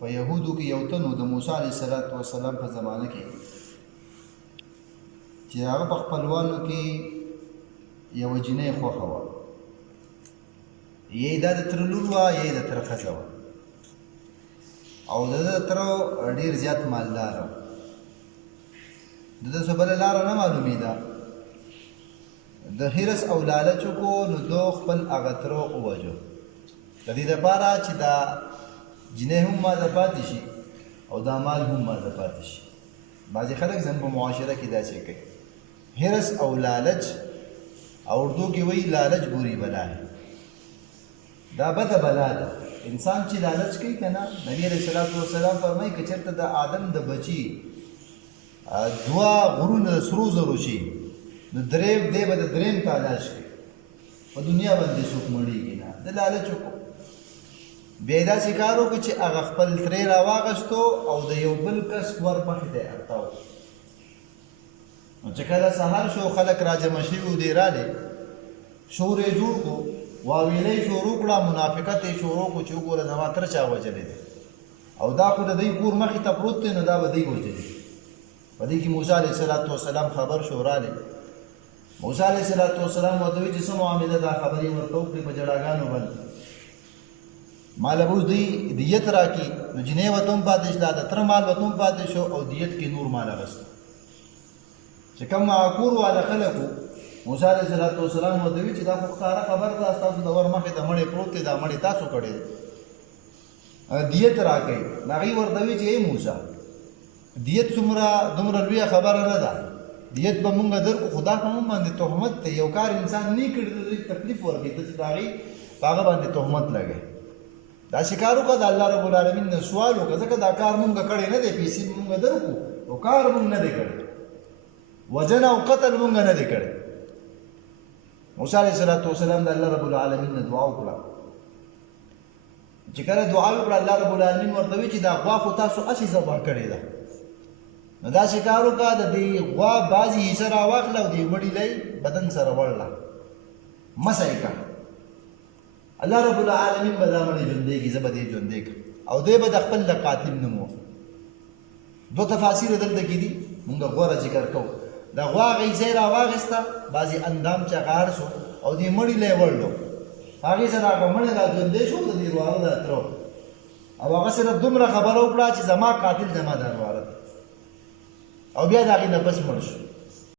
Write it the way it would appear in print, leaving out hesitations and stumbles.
په یهودو کې یو تن و د موسی علیه السلام په زمانه کې چې هغه په خپلوانو کې یوه جینۍ خوښه وه، یې دا د تره لور وه یې د تره ښځه وه، او د ده تره ډېر زیات مالداره و. د ده څه بله لاره نه معلومېده، د حرص او لالچ وکړو نو ده خپل هغه تره ووژو د دې دپاره چې دا جینۍ هم ماده پاتې شي او دا مال هم ماده پاتې شي. بعضې خلک زموږ په معاشره کې داسې کوي، حرص او لالچ، او اردو کې وایي لالچ بوری بلا ہے، دا بده بلا ده. انسان چې لالچ کوي که نه، نبي علیه السلام فرمایي که چېرته د آدم د بچي دوه غرونه د سرو زرو شي نو دی به د درېیم تلاش کوي، په دنیا باندې څوک مړېږي نه. د لالچ وکړو، بیا یې داسې کار وکړو چې هغه خپل ترې راواغېستو او د یو بل کس ورپخې ته یې اړتاو. نو چې کله سهار شو خلک راجمع شوي وو، دی راغلې، شور یې جوړ کړو، واویله یې شروع کړه، منافقت یې شروع کړو چې وګوره زما تره چا وژلی دی او دا خو د دوی کور مخې ته پروت دی، نو دا به دوی وژلي. په دې کې موسی علیه السلام خبر شو، راغلی موسی علیه السلام ورته وایي چې څه معامله دا خبرې ورته وکړې په ژړاګانو باندې، ماله به اوس دوی دیت راکړي، نو جینۍ ورته هم پاتې شوه، د تره مال ورته هم پاتې شو او دیت کې نور مال اخیسته. چې کوم کور والا خلک وو، موسی علیه السلام ورته وایي چې دا خو ښکاره خبره ده، ستاسو د ور مخې ته مړی پروت دی، دا مړی تاسو کړی دی، دیت راکوئ. نو هغوی ورته وایي چې ای موسی، دیت دومره لویه خبره نه ده، دیت به مونږ درکړو، خو دا په مونږ باندې تهمت دی، یو کار انسان نه کړي ته دوی تکلیف ورکړي، ته چې د هغې په هغه باندې تهمت لګوي. داسې کار وکړه، د الله رب العالمین نه سوال وکړه، ځکه دا کار مونږ کړی نه دی، پیسې مونږ درکړو او کار مونږ نه دی کړی، وژنه او قتل مونږ نه دی کړی. موسی علیه السلام د الله رب العالمین نه دعا وکړه، چې کله دعا وکړه الله رب العالمین ورته وایي چې دا غوا خو تاسو هسې ذبح کړې ده، نو داسې کار وکړه د دې غوا بعضې حصه راواخله او دې مړي له بدن سره وړله، مسه یې کړه، الله رب العالمین به دا مړی ژوندی کړي، زه به دې ژوندی کړم او دی به د خپل د قاتل نوم واخلي. دوه تفاسیر دلته کې دي، مونږ غوره ذکر کوو. د غوا هغه حصه یې راواخېسته، بعضې اندام چې هغه اړ شو او دې مړي له یې وړلو، هغې سره هغه مړی را ژوندی شو د دې رواره د تره، او هغه صرف دومره خبره وکړه چې زما قاتل زما د رواره دی، او بیا د هغې نه بس مړ شو.